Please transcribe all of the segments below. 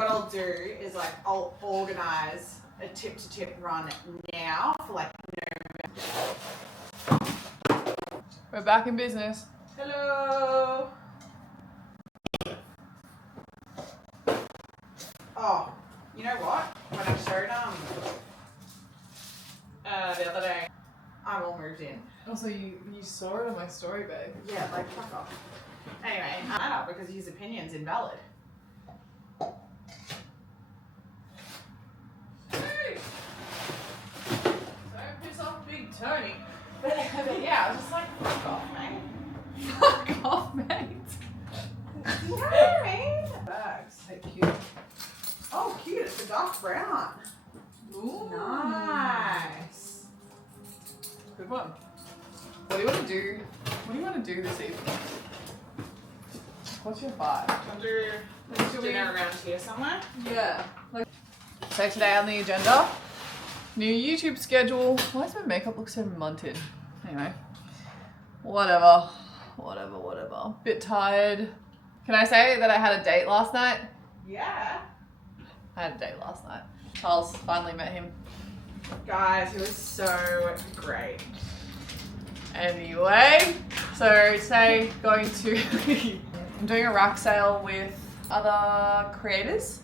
What I'll do is like I'll organise a tip-to-tip run now for like November. We're back in business. Hello. Oh, you know what? When I showed the other day, I'm all moved in. Also, you saw it on my story, babe. Yeah, like fuck off. Anyway, I know because his opinion's invalid. Hey! Don't piss off Big Tony. But yeah, I was just like, fuck off, mate. Fuck off, mate. You know what I mean? Bags. So cute. Oh, cute. It's a dark brown. Ooh. Nice. Good one. What do you want to do? What do you want to do this evening? What's your vibe? Do dinner around here somewhere? Yeah. So today on the agenda, new YouTube schedule. Why does my makeup look so munted? Anyway, whatever. Bit tired. Can I say that I had a date last night? Yeah. I had a date last night. Charles, finally met him. Guys, it was so great. Anyway, so today going to I'm doing a rack sale with other creators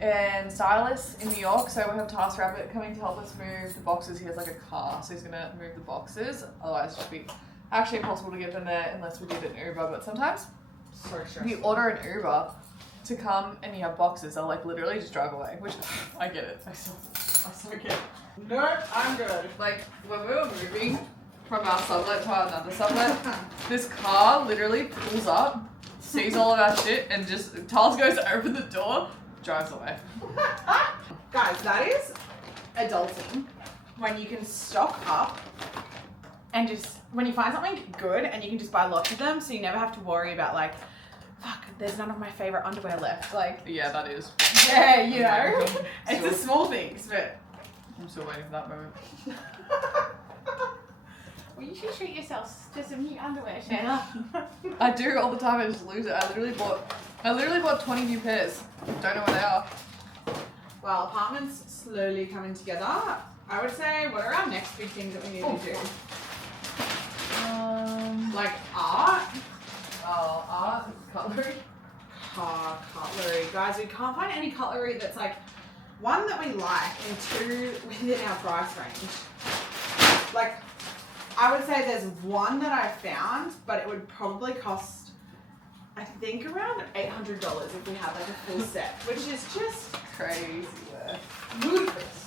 and stylists in New York. So we have Task Rabbit coming to help us move the boxes. He has like a car, so he's gonna move the boxes. Otherwise, it'd be actually impossible to get them there unless we did an Uber. But sometimes So stressful. you order an Uber to come and you have boxes, they'll like literally just drive away, which I get it. I so get it. Nope, I'm good. Like when we were moving from our sublet to another sublet, this car literally pulls up, sees all of our shit, and just Charles goes to open the door, drives away. Guys, that is adulting when you can stock up and just when you find something good and you can just buy lots of them, so you never have to worry about like, fuck, there's none of my favorite underwear left. Like, Yeah, that is. yeah, you know, it's the small things, but I'm still waiting for that moment. well, you should treat yourself to some new underwear, Shayla. I do all the time. I just lose it. I literally bought 20 new pairs. Don't know where they are. Well, apartments slowly coming together. I would say, what are our next big things that we need to do? Like art. Oh, art, cutlery. Cutlery. Guys, we can't find any cutlery that's like, one, that we like, and two, within our price range. Like, I would say there's one that I found, but it would probably cost, I think, around $800 if we had like a full set, which is just Crazy. ludicrous.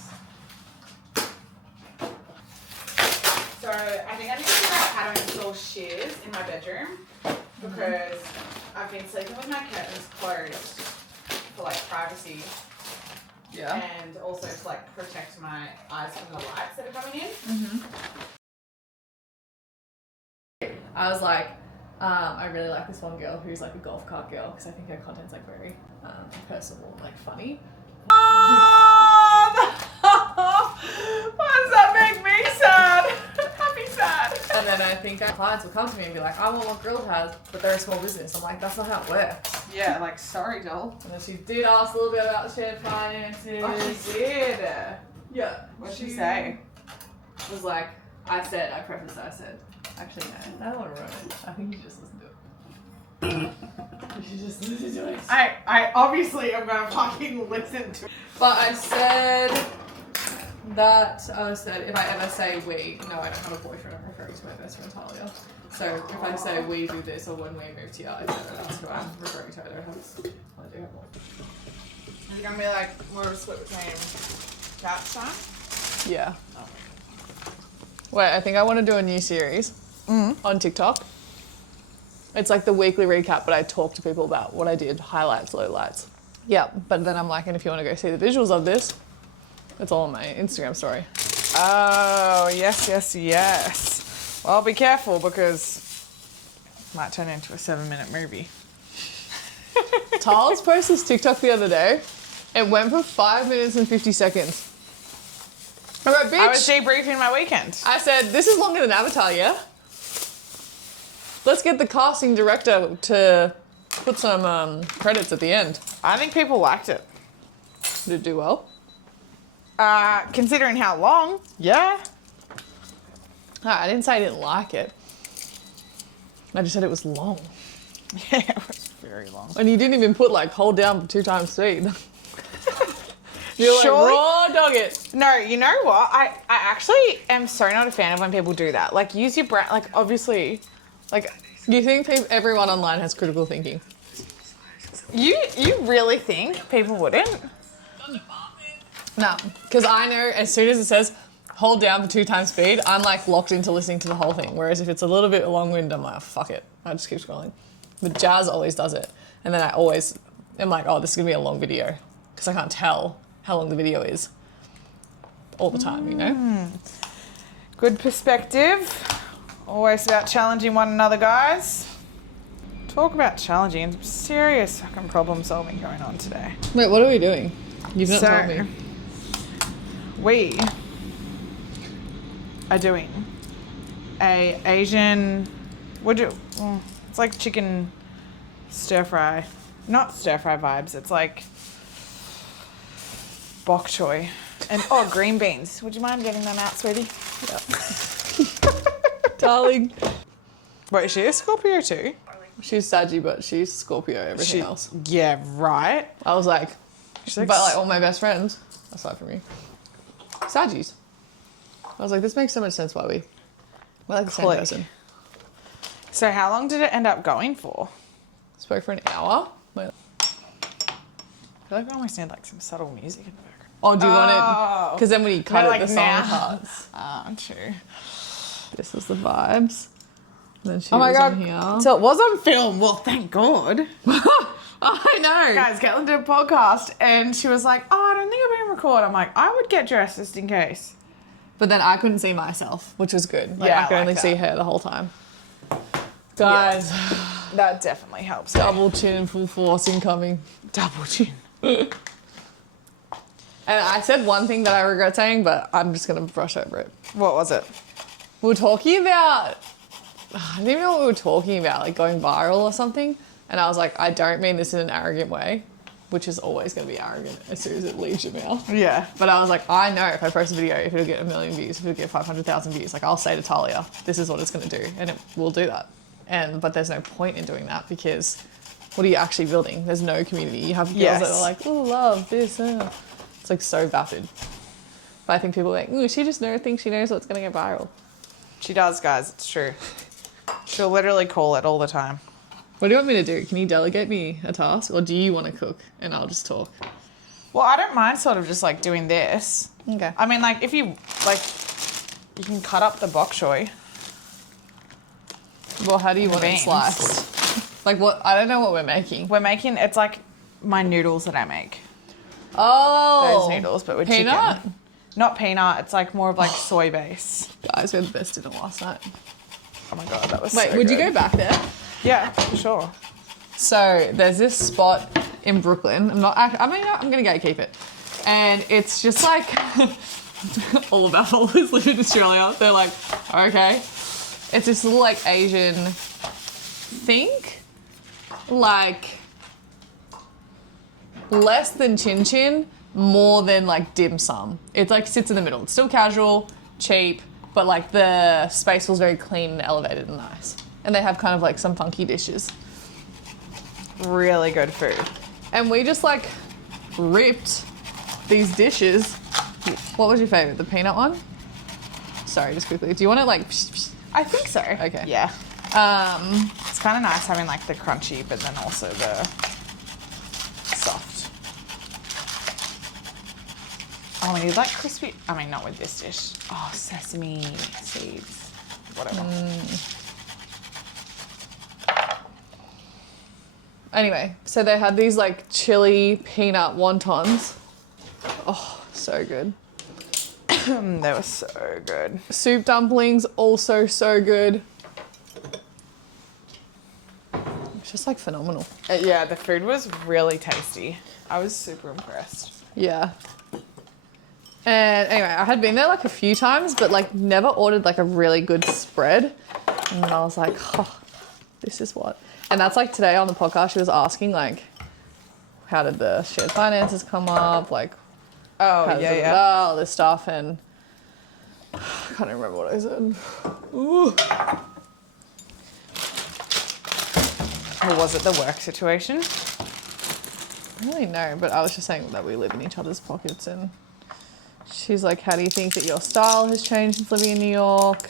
So I think I need to figure out how to install shears in my bedroom because I've been sleeping with my curtains closed for like privacy. Yeah. And also to like protect my eyes from the lights that are coming in. I was like, I really like this one girl who's like a golf cart girl because I think her content's like very personable and like funny. Why does that make me sad? Happy sad. And then I think our clients will come to me and be like, I want what Grilled has, but they're a small business. I'm like, that's not how it works. Yeah, like sorry, doll. And then she did ask a little bit about shared finances. Oh, she did. Yeah. What'd she say? Was like, I prefaced that, I said, actually no, I don't want to ruin it. I think you just listen to it. You should just listen to it. I obviously am gonna fucking listen to it. But I said if I ever say we, no, I don't have a boyfriend, I'm referring to my best friend Talia. So if I say we do this or when we moved here, I said that's who I'm referring to. I do have one. Is it gonna be like we're split between couch time? Yeah. Oh. Wait, I think I want to do a new series on TikTok. It's like the weekly recap, but I talk to people about what I did, highlights, lowlights. Yeah, but then I'm like, and if you want to go see the visuals of this, it's all on my Instagram story. Oh, yes. Well, be careful because it might turn into a 7-minute movie. Tarls posted this TikTok the other day. It went for 5 minutes and 50 seconds. I wrote, bitch. I was debriefing my weekend. I said, this is longer than Avatar, yeah? Let's get the casting director to put some credits at the end. I think people liked it. Did it do well? Considering how long, yeah. No, I didn't say I didn't like it. I just said it was long. Yeah, it was very long. And you didn't even put like hold down for 2 times speed. You're Surely? like raw dog it. No, you know what? I actually am so not a fan of when people do that. Like, use your brain. Like, obviously, like, You think everyone online has critical thinking? you really think people wouldn't? No, because I know as soon as it says hold down for 2 times speed, I'm like locked into listening to the whole thing. Whereas if it's a little bit long-winded, I'm like, oh, fuck it. I just keep scrolling. But Jazz always does it. And then I always am like, oh, this is going to be a long video. Because I can't tell how long the video is all the time, you know? Good perspective. Always about challenging one another, guys. Talk about challenging. Serious fucking problem solving going on today. Wait, what are we doing? You've not told me. We are doing a Asian, it's like chicken stir fry. Not stir fry vibes, it's like bok choy. And green beans. Would you mind getting them out, sweetie? Darling. Wait, is she a Scorpio too? She's Saggy, but she's Scorpio, everything else. Yeah, right. I was like, She's but like all my best friends, aside from you, Saggies. I was like, this makes so much sense why we're like the same Click. person. So how long did it end up going for? Spoke for an hour. Wait. I feel like we almost need like some subtle music in the background. Oh, do you want it? Because then when you cut No, it, like the song now. cuts. True. This was the vibes. And then she Oh my was god. on here. So it was on film. Well, thank God. I know. Guys, Caitlin did a podcast and she was like, I don't think I'm going to record. I'm like, I would get dressed just in case. But then I couldn't see myself, which was good. Like, Yeah, I could I only like see that. her the whole time. Guys, That definitely helps. double chin and full force incoming. Double chin. And I said one thing that I regret saying, but I'm just going to brush over it. What was it? We were talking about, I don't even know what we were talking about, like going viral or something. And I was like, I don't mean this in an arrogant way, which is always going to be arrogant as soon as it leaves your mouth. Yeah. But I was like, I know if I post a video, if it'll get 1 million views, if it'll get 500,000 views, like I'll say to Talia, this is what it's going to do. And it will do that. But there's no point in doing that because what are you actually building? There's no community. You have girls that are like, oh, love this. It's like so vapid. But I think people are like, ooh, she just thinks she knows what's going to go viral. She does, guys. It's true. She'll literally call it all the time. What do you want me to do? Can you delegate me a task or do you want to cook and I'll just talk? Well, I don't mind sort of just like doing this. Okay. I mean, like, if you, like, you can cut up the bok choy. Well, how do you want it Beans. sliced? Like what? I don't know what we're making. We're making, it's like my noodles that I make. Oh. Those noodles, but with peanut? chicken. Not peanut, it's like more of like soy base. Guys, we had the best dinner last night. Oh my God, that was Wait, so would you good. go back there? Yeah, for sure. So there's this spot in Brooklyn. I'm gonna go keep it, and it's just like all of our followers live in Australia. They're like, okay, it's this little like Asian think like less than chin chin, more than like dim sum. It's like sits in the middle. It's still casual, cheap, but like the space was very clean and elevated and nice. And they have kind of like some funky dishes. Really good food. And we just like ripped these dishes. What was your favorite? The peanut one? Sorry, just quickly. Do you want it like... I think so. Okay. Yeah. It's kind of nice having like the crunchy, but then also the soft. Oh, we need like crispy. I mean, not with this dish. Oh, sesame seeds. Whatever. Anyway, so they had these like chili peanut wontons. Oh, so good. They were so good. Soup dumplings, also so good. It's just like phenomenal. Yeah, the food was really tasty. I was super impressed. Yeah. And anyway, I had been there like a few times, but like never ordered like a really good spread. And I was like, oh, this is what. And that's like today on the podcast, she was asking like, how did the shared finances come up, like, Oh, how does it all this stuff, and I can't even remember what I said. Ooh. Or was it the work situation? I don't really know, but I was just saying that we live in each other's pockets, and she's like, how do you think that your style has changed since living in New York?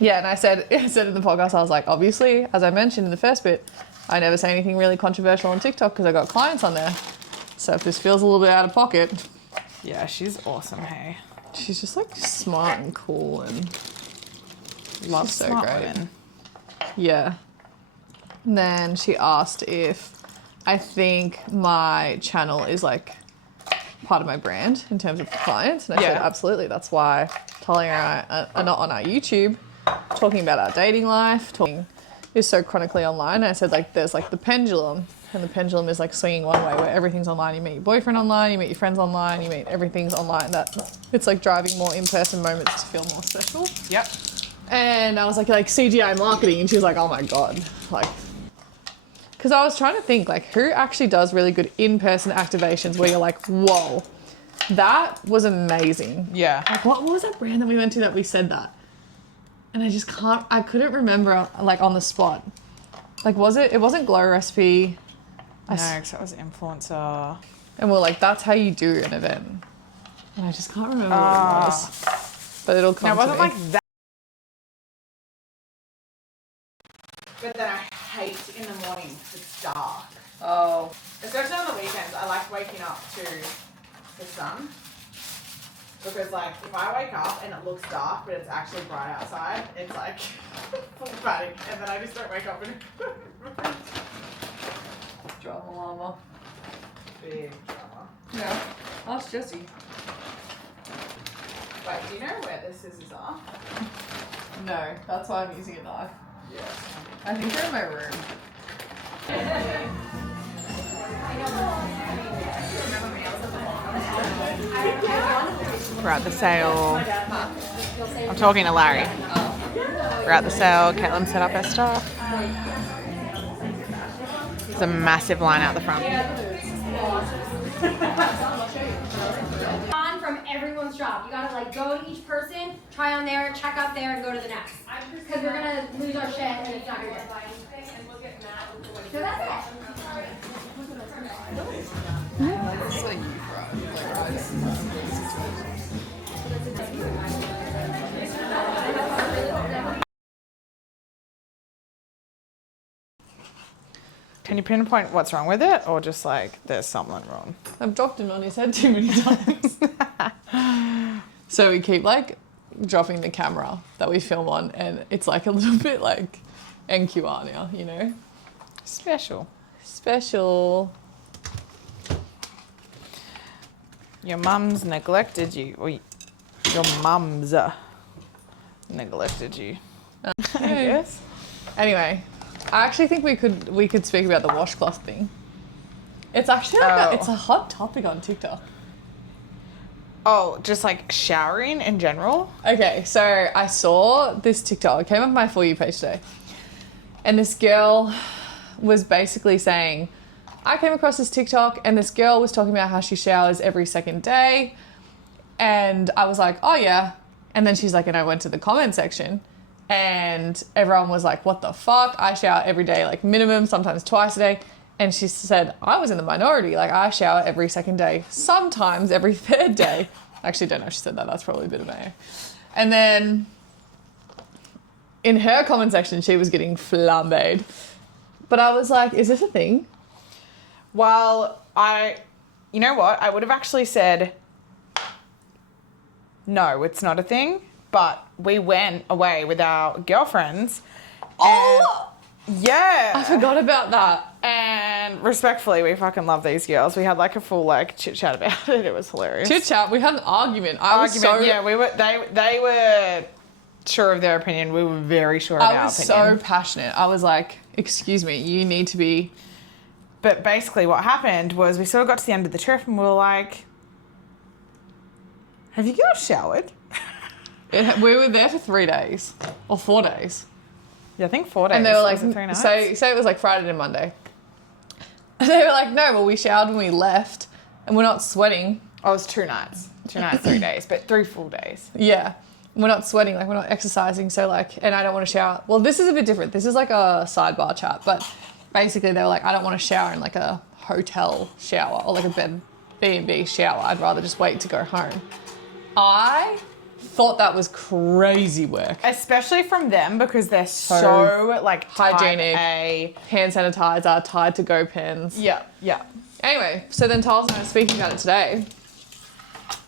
Yeah, and I said in the podcast, I was like, obviously, as I mentioned in the first bit, I never say anything really controversial on TikTok because I got clients on there. So if this feels a little bit out of pocket. Yeah, she's awesome, hey. She's just like smart and cool, and Love she's so smart great. women. Yeah. And then she asked if I think my channel is like part of my brand in terms of clients. And I said, absolutely. That's why Talia and I are not on our YouTube talking about our dating life, talking is so chronically online. And I said, like, there's like the pendulum, and the pendulum is like swinging one way where everything's online. You meet your boyfriend online, you meet your friends online, you meet everything's online. That it's like driving more in-person moments to feel more special. Yep. And I was like CGI marketing, and she was like, oh my God, like, because I was trying to think, like, who actually does really good in-person activations where you're like, whoa, that was amazing. Yeah. Like, what was that brand that we went to that we said that? And I couldn't remember, like, on the spot. Like, it wasn't Glow Recipe. No, because that was influencer. And we're like, that's how you do an event. And I just can't remember what it was. But it'll come to me. No, it wasn't like that. But then I hate in the morning 'cause it's dark. Oh. Especially on the weekends, I like waking up to the sun. Because like, if I wake up and it looks dark, but it's actually bright outside, it's like full panic. And then I just don't wake up and Drama llama. big drama. Yeah. Ask Jessie. Wait, do you know where the scissors are? No, that's why I'm using a knife. Yes. I think they're in my room. We're at the sale. I'm talking to Larry. We're at the sale. Caitlin set up her stuff. There's a massive line out the front. On from everyone's shop. You gotta like go to each person, try on there, check out there, and go to the next. Because we're gonna lose our shit and it's not gonna work. So that's it. Can you pinpoint what's wrong with it, or just like there's something wrong? I've dropped him on his head too many times. So we keep like dropping the camera that we film on, and it's like a little bit like NQR now, you know? Special. Your mum's neglected you, or your mum's neglected you. I guess. Anyway, I actually think we could speak about the washcloth thing. It's actually like it's a hot topic on TikTok. Oh, just like showering in general? Okay, so I saw this TikTok. It came up on my For You page today. And this girl was basically saying, I came across this TikTok and this girl was talking about how she showers every second day. And I was like, oh yeah. And then she's like, and I went to the comment section and everyone was like, what the fuck? I shower every day, like minimum, sometimes twice a day. And she said, I was in the minority. Like I shower every second day, sometimes every third day. I actually don't know if she said that. That's probably a bit of mayo. And then in her comment section, she was getting flambéed. But I was like, is this a thing? Well, you know what? I would have actually said, no, it's not a thing. But we went away with our girlfriends. Oh! Yeah. I forgot about that. And respectfully, we fucking love these girls. We had like a full like chit chat about it. It was hilarious. Chit chat. We had an argument. Yeah, we were. They were sure of their opinion. We were very sure of our opinion. I was so passionate. I was like, excuse me, you need to be. But basically, what happened was we sort of got to the end of the trip and we were like, "Have you girls showered?" We were there for 3 days or 4 days. Yeah, I think 4 days. And they were like, was it 3 nights? say it was like Friday to Monday. And they were like, no, well, we showered when we left and we're not sweating. Oh, it was 2 nights. 2 nights, 3 days, but 3 full days. Yeah. We're not sweating, like we're not exercising, so like, and I don't want to shower. Well, this is a bit different. This is like a sidebar chat, but basically they were like, I don't want to shower in like a hotel shower or like a B&B shower. I'd rather just wait to go home. I thought that was crazy work. Especially from them because they're so like hygienic, type A. hand sanitizer, tied to go pens. Yeah, yeah. Anyway, so then Tyles and I were speaking about it today,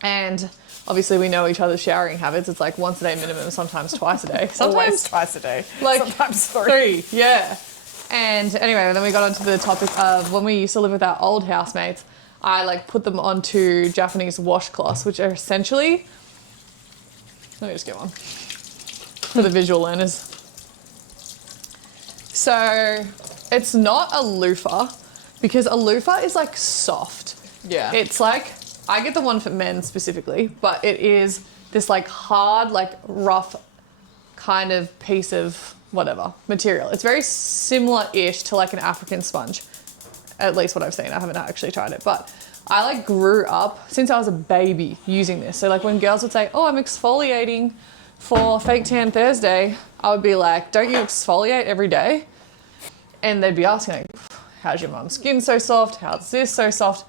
and obviously we know each other's showering habits. It's like once a day minimum, sometimes twice a day. Sometimes Always twice a day. like Sometimes 3. Yeah. And anyway, then we got onto the topic of when we used to live with our old housemates, I like put them onto Japanese washcloths, which are essentially, let me just get one for the visual learners. So it's not a loofah because a loofah is like soft. Yeah. It's like, I get the one for men specifically, but it is this like hard, like rough kind of piece of whatever material. It's very similar-ish to like an African sponge, at least what I've seen. I haven't actually tried it, but I like grew up since I was a baby using this. So like when girls would say, oh, I'm exfoliating for Fake Tan Thursday, I would be like, don't you exfoliate every day? And they'd be asking like, how's your mum's skin so soft? How's this so soft?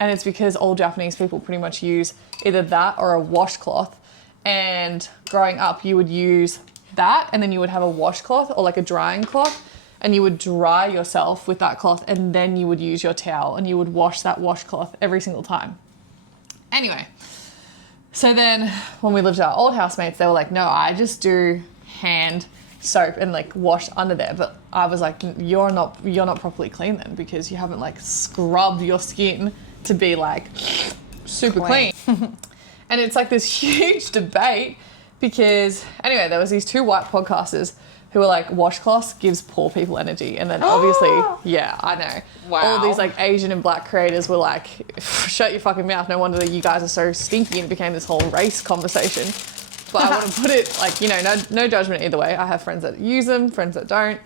And it's because all Japanese people pretty much use either that or a washcloth. And growing up, you would use that and then you would have a washcloth or like a drying cloth and you would dry yourself with that cloth and then you would use your towel and you would wash that washcloth every single time. Anyway, so then when we lived with our old housemates, they were like, no, I just do hand soap and like wash under there. But I was like, you're not properly clean then because you haven't like scrubbed your skin to be like super clean. And it's like this huge debate because anyway, there was these 2 white podcasters who were like, washcloths gives poor people energy. And then obviously, yeah, I know. Wow. All these like Asian and black creators were like, shut your fucking mouth. No wonder that you guys are so stinky, and it became this whole race conversation. But I want to put it like, you know, no judgment either way. I have friends that use them, friends that don't.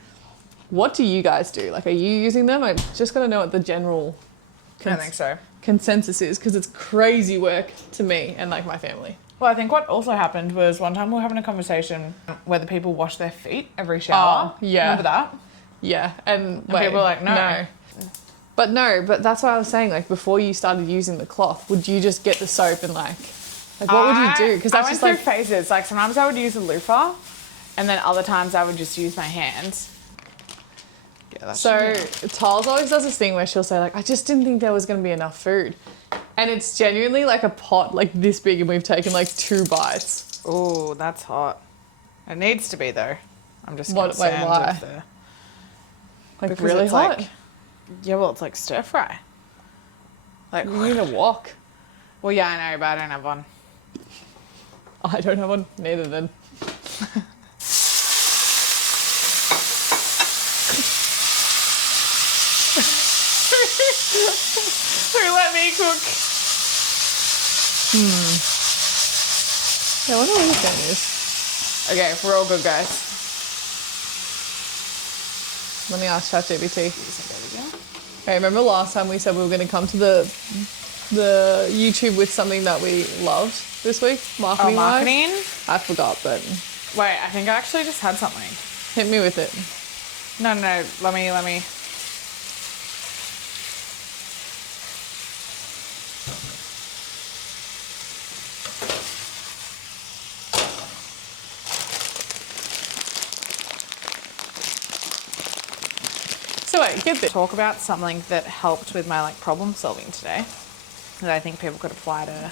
What do you guys do? Like, are you using them? I just got to know what the general I think so. consensus is because it's crazy work to me and like my family. Well, I think what also happened was one time we were having a conversation where the people wash their feet every shower. Oh, yeah. Remember that? Yeah, and people were like, no. But that's what I was saying. Like before you started using the cloth, would you just get the soap and like what would you do? Because I that's went just through like phases. Like sometimes I would use a loofah, and then other times I would just use my hands. Yeah, that's so. Tyles always does this thing where she'll say like, I just didn't think there was going to be enough food, and it's genuinely like a pot like this big, and we've taken like 2 bites. Oh, that's hot. It needs to be though. I'm just Why? concerned with Like because really it's hot. like, yeah, well, it's like stir fry. Like, You need a wok. well, yeah, I know, but I don't have one. I don't have one. Neither then. Who let me cook? Yeah, I wonder what his name is. Okay, we're all good, guys. Let me ask ChatGPT. There we go. Okay, remember last time we said we were going to come to the YouTube with something that we loved this week, marketing. Marketing? I forgot, but Wait, I think I actually just had something. hit me with it. No, let me. So wait, get this. Talk about something that helped with my like problem solving today that I think people could apply to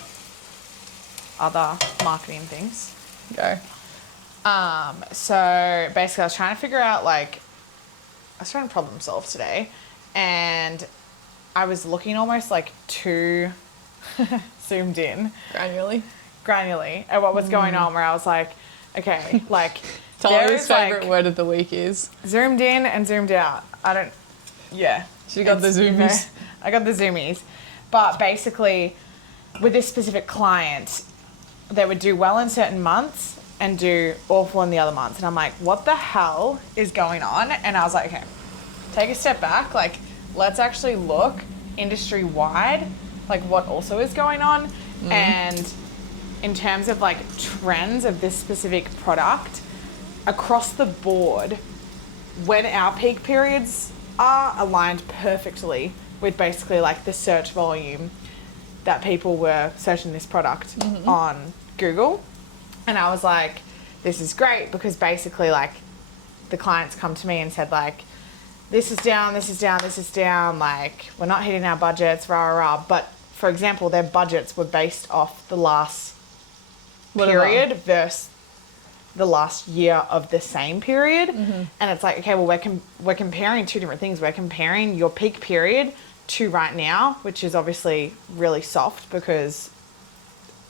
other marketing things. Go. So basically I was trying to figure out I was trying to problem solve today, and I was looking almost like too zoomed in granularly at what was going on, where I was like, okay, like Talia's favourite word of the week is zoomed in and zoomed out. she got the zoomies. I got the zoomies. But basically, with this specific client, they would do well in certain months and do awful in the other months. And I'm like, what the hell is going on? And I was like, okay, take a step back. Like, let's actually look industry wide, like what also is going on. And in terms of like trends of this specific product across the board, when our peak periods are aligned perfectly with basically like the search volume that people were searching this product on Google. And I was like, this is great, because basically like the clients come to me and said like, this is down, this is down, this is down, like we're not hitting our budgets, rah, rah, rah. But for example, their budgets were based off the last period versus the last year of the same period. And it's like, okay, well, we're comparing two different things. We're comparing your peak period to right now, which is obviously really soft, because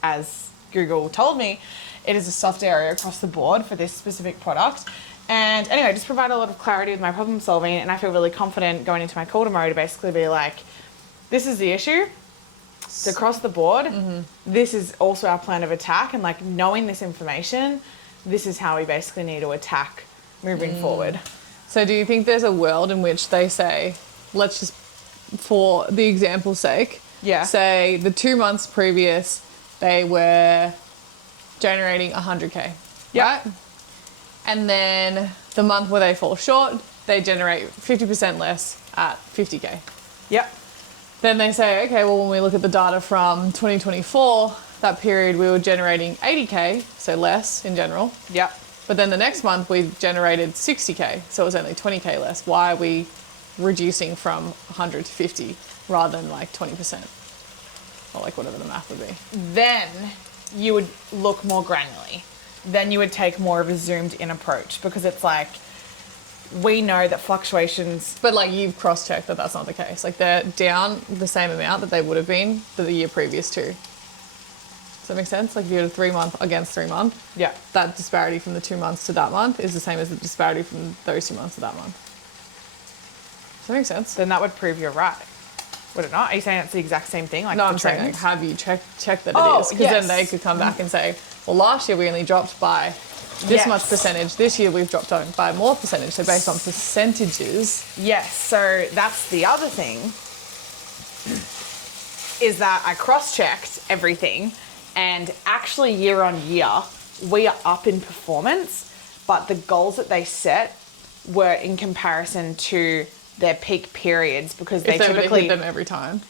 as Google told me, it is a soft area across the board for this specific product. And anyway, just provide a lot of clarity with my problem solving, and I feel really confident going into my call tomorrow to basically be like, this is the issue. It's across the board. This is also our plan of attack, and like knowing this information, this is how we basically need to attack moving forward. So do you think there's a world in which they say, let's just, for the example's sake, say the 2 months previous, they were generating 100K, right? And then the month where they fall short, they generate 50% less at 50K. Then they say, okay, well, when we look at the data from 2024, that period we were generating 80K, so less in general. But then the next month we generated 60K, so it was only 20K less. Why are we reducing from 100 to 50 rather than like 20%? Or like whatever the math would be. Then you would look more granularly. Then you would take more of a zoomed in approach, because it's like, we know that fluctuations... But like you've cross-checked that that's not the case. Like they're down the same amount that they would have been for the year previous to. Does that make sense? Like if you had a 3 month against 3 month, that disparity from the 2 months to that month is the same as the disparity from those 2 months to that month. Does that make sense? Then that would prove you're right. Would it not? Are you saying it's the exact same thing? Like no, I'm trends? saying like, have you checked that it is? Because then they could come back and say, well, last year we only dropped by this much percentage. This year we've dropped by more percentage. So based on percentages. Yes. So that's the other thing, is that I cross-checked everything, and actually year on year, we are up in performance, but the goals that they set were in comparison to their peak periods, because they typically hit them every time.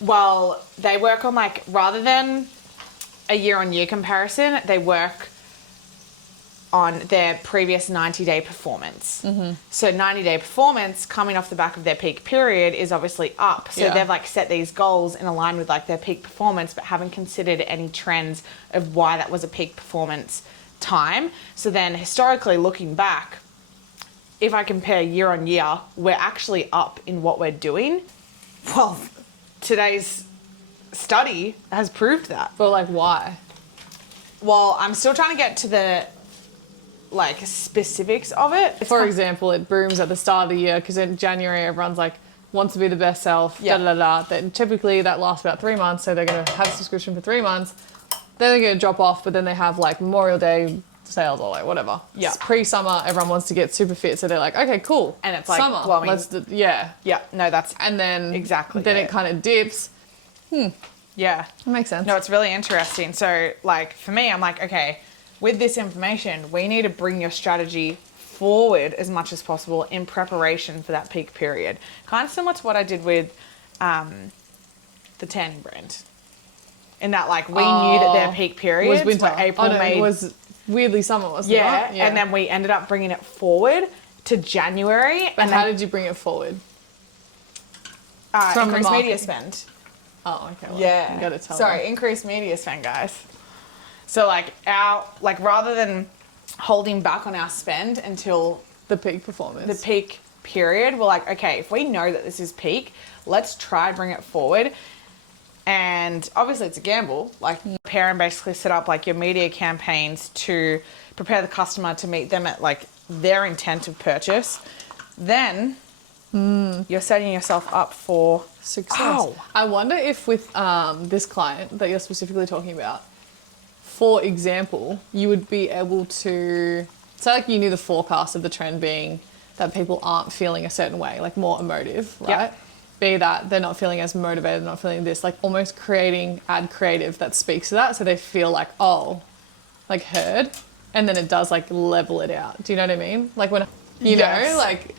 Well, they work on like, rather than a year-on-year comparison, they work on their previous 90-day performance. So 90-day performance coming off the back of their peak period is obviously up. So they've like set these goals in line with like their peak performance, but haven't considered any trends of why that was a peak performance time. So then historically looking back, if I compare year on year, we're actually up in what we're doing. Well, today's study has proved that. But like why? Well, I'm still trying to get to the like specifics of it. For example, it booms at the start of the year because in January everyone's like wants to be the best self, Then typically that lasts about 3 months, so they're going to have a subscription for 3 months. Then they're going to drop off, but then they have like Memorial Day sales or like whatever. It's pre-summer, everyone wants to get super fit, so they're like, okay, cool. And it's like summer. glowing. No, that's and then exactly. Then it kind of dips. Yeah, that makes sense. No, it's really interesting. So like for me, I'm like, okay, with this information, we need to bring your strategy forward as much as possible in preparation for that peak period. Kind of similar to what I did with the tanning brand. In that, like, we knew that their peak period was winter. April, May. It was weirdly summer, wasn't it? Yeah, and then we ended up bringing it forward to January. But how did you bring it forward? From increased media spend. Oh, okay. Well, you gotta tell them. Increased media spend, guys. So, like, rather than holding back on our spend until the peak performance, the peak period, we're like, okay, if we know that this is peak, let's try bring it forward. And obviously it's a gamble, like prepare and basically set up like your media campaigns to prepare the customer to meet them at like their intent of purchase. Then you're setting yourself up for success. Oh. I wonder if with this client that you're specifically talking about, for example, you would be able to say like you knew the forecast of the trend being that people aren't feeling a certain way, like more emotive, right? Yep. be that they're not feeling as motivated, not feeling this, like almost creating ad creative that speaks to that, so they feel like, oh, like heard, and then it does like level it out. Do you know what I mean? Like when, you know, like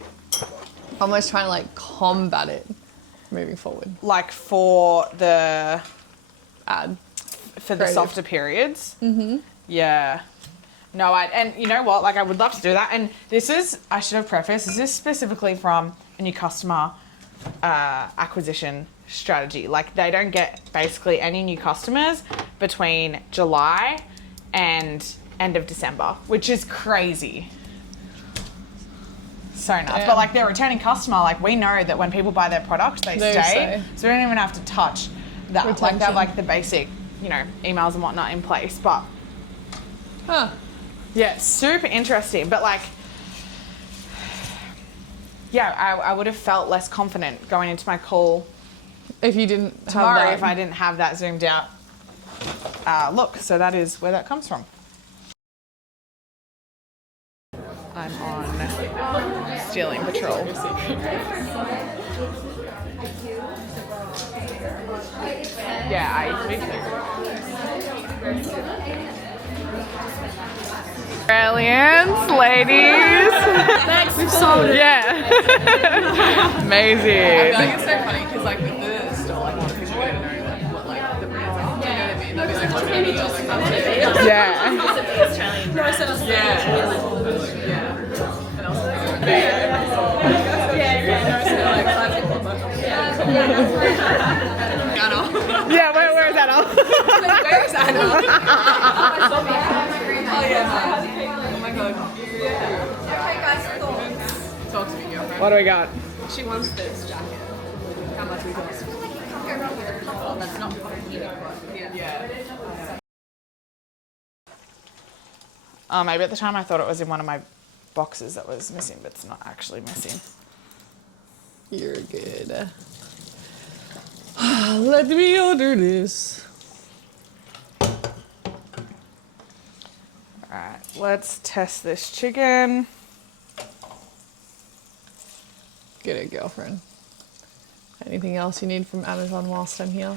almost trying to like combat it moving forward. Like for the Ad. For the Creative. softer periods. Yeah. No, and you know what? Like I would love to do that. And this is, I should have prefaced, this is specifically from a new customer acquisition strategy. Like they don't get basically any new customers between July and end of December, which is crazy. So nuts. Damn. But like their returning customer, like we know that when people buy their product, they stay. So we don't even have to touch that. Retention. Like they have like the basic, you know, emails and whatnot in place. But yeah, super interesting. But like, yeah, I would have felt less confident going into my call If you didn't tomorrow have that. if I didn't have that zoomed out look. So that is where that comes from. I'm on stealing patrol. Yeah, I me too. Australians, ladies. Thanks, we've sold it. Yeah. Amazing. I think it's so funny because like with the store, like a lot of people don't know like what like the brands are. Do you know what I mean? They'll be like, what's maybe just Yeah. No, I said Australia. Yeah. And also Yeah, where is that on? where is Anna? Oh yeah. Oh my god. Okay guys, thoughts. Talk to me, girlfriend. What do we got? She wants this jacket. How much we cost? Oh, that's not yeah. Maybe at the time I thought it was in one of my boxes that was missing, but it's not actually missing. You're good. Let me order this. Alright, let's test this chicken. Get it, girlfriend. Anything else you need from Amazon whilst I'm here?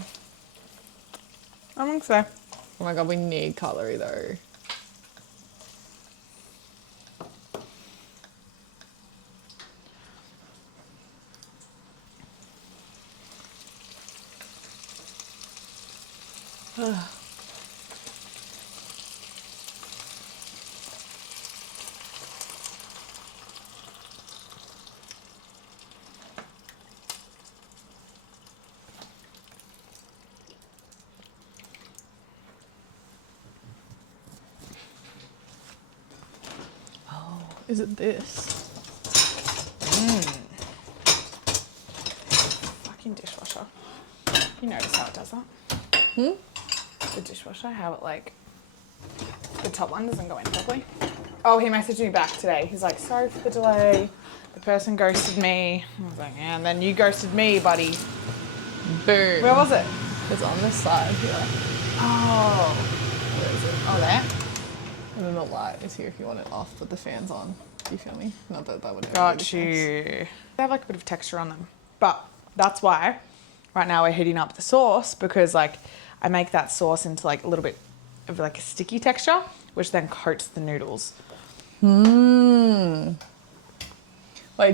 I think so. Oh my god, we need cutlery though. Is it this? Fucking dishwasher. You notice how it does that? The dishwasher, how it like, the top one doesn't go in properly. Oh, he messaged me back today. He's like, sorry for the delay. The person ghosted me. I was like, yeah, and then you ghosted me, buddy. Boom. Where was it? It's on this side here. Oh. Where is it? Oh, there? And then the light is here if you want it off, but the fan's on. Do you feel me? Not that that would make Got any difference. you. They have like a bit of texture on them. But that's why right now we're heating up the sauce, because like I make that sauce into like a little bit of like a sticky texture, which then coats the noodles. Wait,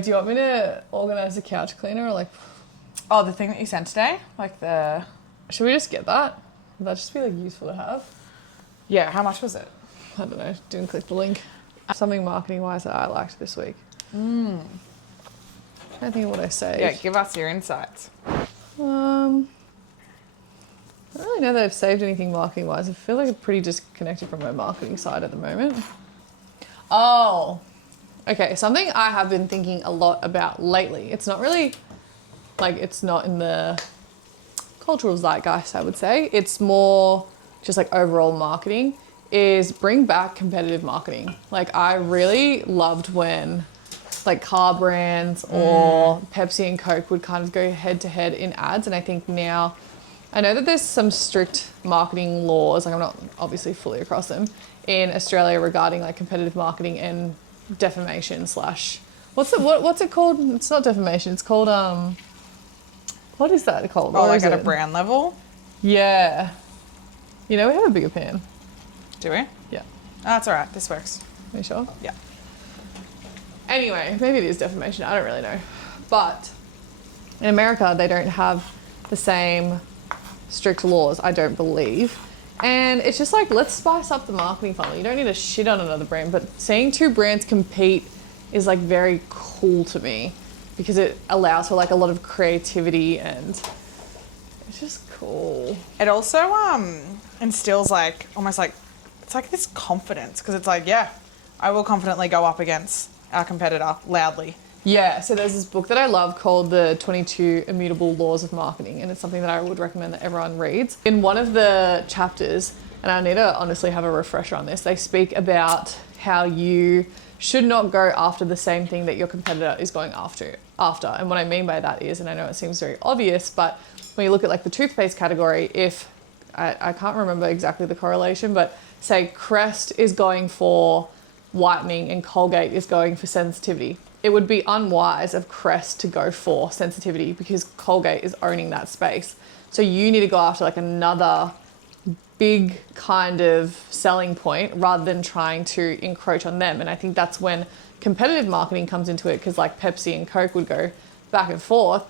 do you want me to organise a couch cleaner or like... Oh, the thing that you sent today? Like the... Should we just get that? Would that just be like useful to have? Yeah, how much was it? I don't know, didn't click the link. Something marketing wise that I liked this week. I don't think of what I saved. Yeah, give us your insights. I don't really know that I've saved anything marketing wise. I feel like I'm pretty disconnected from my marketing side at the moment. Oh, okay. Something I have been thinking a lot about lately. It's not really like, it's not in the cultural zeitgeist, I would say. It's more just like overall marketing, is bring back competitive marketing. Like I really loved when like car brands or Pepsi and Coke would kind of go head to head in ads. And I think now, I know that there's some strict marketing laws, like I'm not obviously fully across them, in Australia regarding like competitive marketing and defamation slash, what's it called? It's not defamation, it's called, What is that called? Oh, Or like is at a it- brand level? Yeah. You know, we have a bigger pan. Do we? Yeah. Oh, that's all right. This works. Are you sure? Yeah. Anyway, maybe it is defamation. I don't really know. But in America, they don't have the same strict laws, I don't believe. And it's just like, let's spice up the marketing funnel. You don't need to shit on another brand, but seeing two brands compete is like very cool to me because it allows for like a lot of creativity and it's just cool. It also instills like almost like it's like this confidence because it's like, yeah, I will confidently go up against our competitor loudly. Yeah, so there's this book that I love called The 22 Immutable Laws of Marketing, and it's something that I would recommend that everyone reads. In one of the chapters, and I need to honestly have a refresher on this, they speak about how you should not go after the same thing that your competitor is going after. And what I mean by that is, and I know it seems very obvious, but when you look at like the toothpaste category, if, I can't remember exactly the correlation, but say Crest is going for whitening and Colgate is going for sensitivity. It would be unwise of Crest to go for sensitivity because Colgate is owning that space. So you need to go after like another big kind of selling point rather than trying to encroach on them. And I think that's when competitive marketing comes into it because like Pepsi and Coke would go back and forth,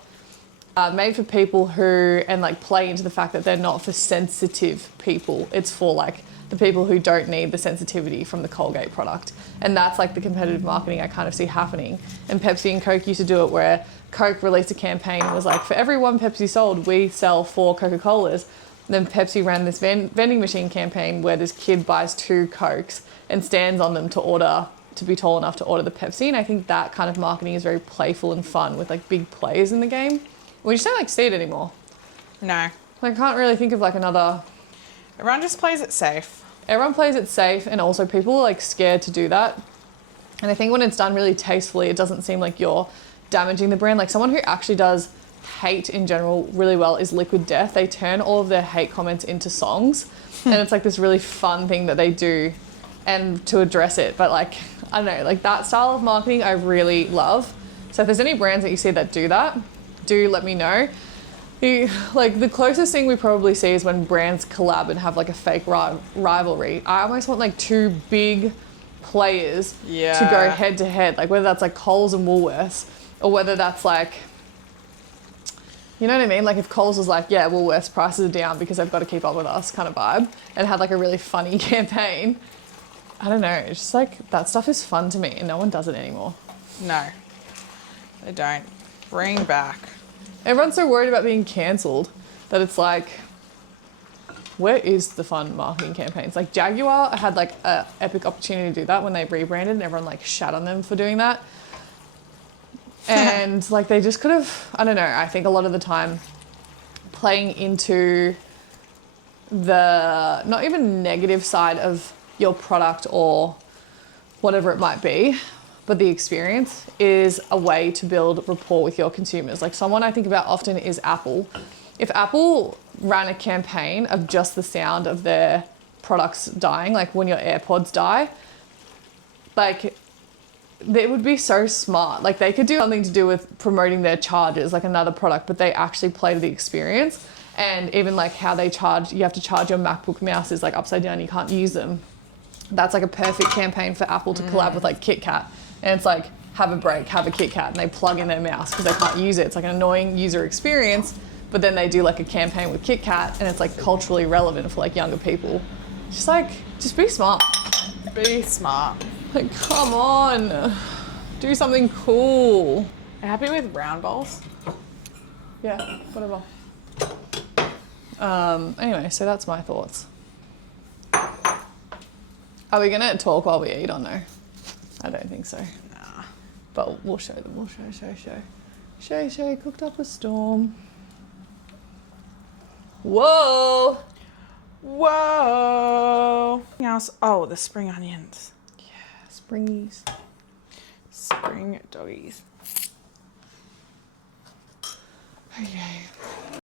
made for people who, and like play into the fact that they're not for sensitive people. It's for like the people who don't need the sensitivity from the Colgate product. And that's like the competitive marketing I kind of see happening. And Pepsi and Coke used to do it where Coke released a campaign and was like, for every one Pepsi sold, we sell 4 Coca-Colas. Then Pepsi ran this vending machine campaign where this kid buys 2 Cokes and stands on them to be tall enough to order the Pepsi. And I think that kind of marketing is very playful and fun with like big players in the game. We just don't like see it anymore. No. I can't really think of like another. Everyone just plays it safe. Everyone plays it safe, and also people are like scared to do that. And I think when it's done really tastefully, it doesn't seem like you're damaging the brand. Like someone who actually does hate in general really well is Liquid Death. They turn all of their hate comments into songs, and it's like this really fun thing that they do and to address it. But like, I don't know, like that style of marketing I really love. So if there's any brands that you see that do that, do let me know. Like the closest thing we probably see is when brands collab and have like a fake rivalry. I almost want like 2 big players to go head to head, like whether that's like Coles and Woolworths or whether that's like, you know what I mean? Like if Coles was like, yeah, Woolworths prices are down because they've got to keep up with us kind of vibe, and had like a really funny campaign. I don't know, it's just like that stuff is fun to me and no one does it anymore. No, they don't. Bring back. Everyone's so worried about being cancelled that it's like, where is the fun marketing campaigns? Like Jaguar had like an epic opportunity to do that when they rebranded and everyone like shat on them for doing that. And like they just could have, I don't know, I think a lot of the time playing into the not even negative side of your product or whatever it might be, but the experience is a way to build rapport with your consumers. Like someone I think about often is Apple. If Apple ran a campaign of just the sound of their products dying, like when your AirPods die, like they would be so smart. Like they could do something to do with promoting their chargers, like another product, but they actually play to the experience. And even like how they charge, you have to charge your MacBook mouse is like upside down, you can't use them. That's like a perfect campaign for Apple to collab with like Kit Kat. And it's like, have a break, have a Kit Kat, and they plug in their mouse because they can't use it. It's like an annoying user experience, but then they do like a campaign with Kit Kat and it's like culturally relevant for like younger people. Just like, just be smart. Be smart. Like, come on, do something cool. Are you happy with round bowls? Yeah, whatever. Anyway, so that's my thoughts. Are we gonna talk while we eat or no? I don't think so. Nah. But we'll show them. We'll show. Cooked up a storm. Whoa! Whoa! Anything else? Oh, the spring onions. Yeah, springies. Spring doggies. Okay.